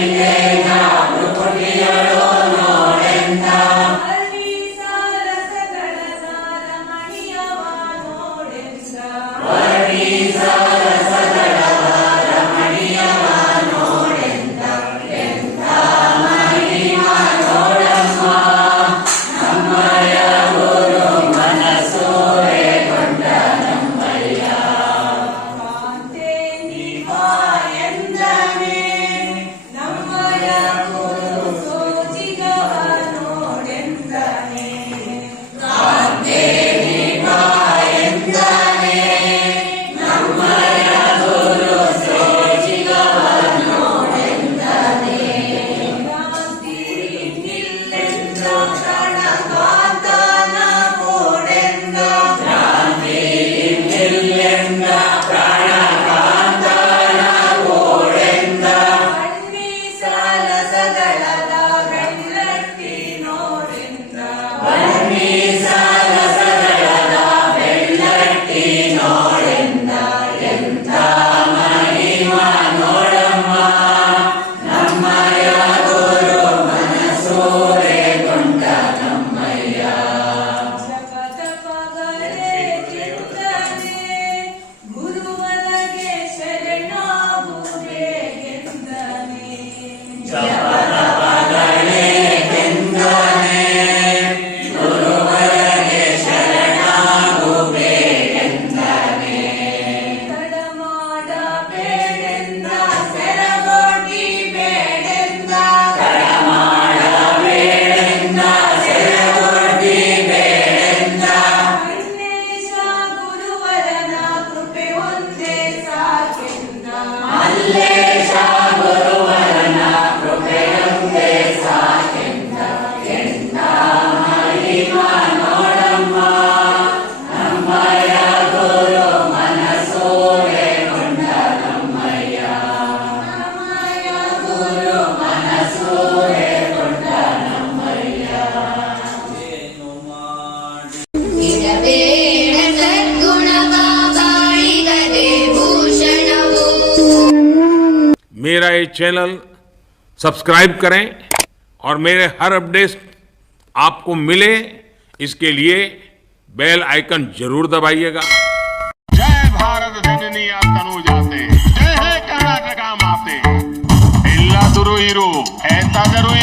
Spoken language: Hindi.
Yeah. मेरा ये चैनल सब्सक्राइब करें और मेरे हर अपडेट्स आपको मिले, इसके लिए बेल आइकन ज़रूर दबाइएगा। जय भारत जय कर्नाटका माते दुरु हीरो ऐसा ज़रूर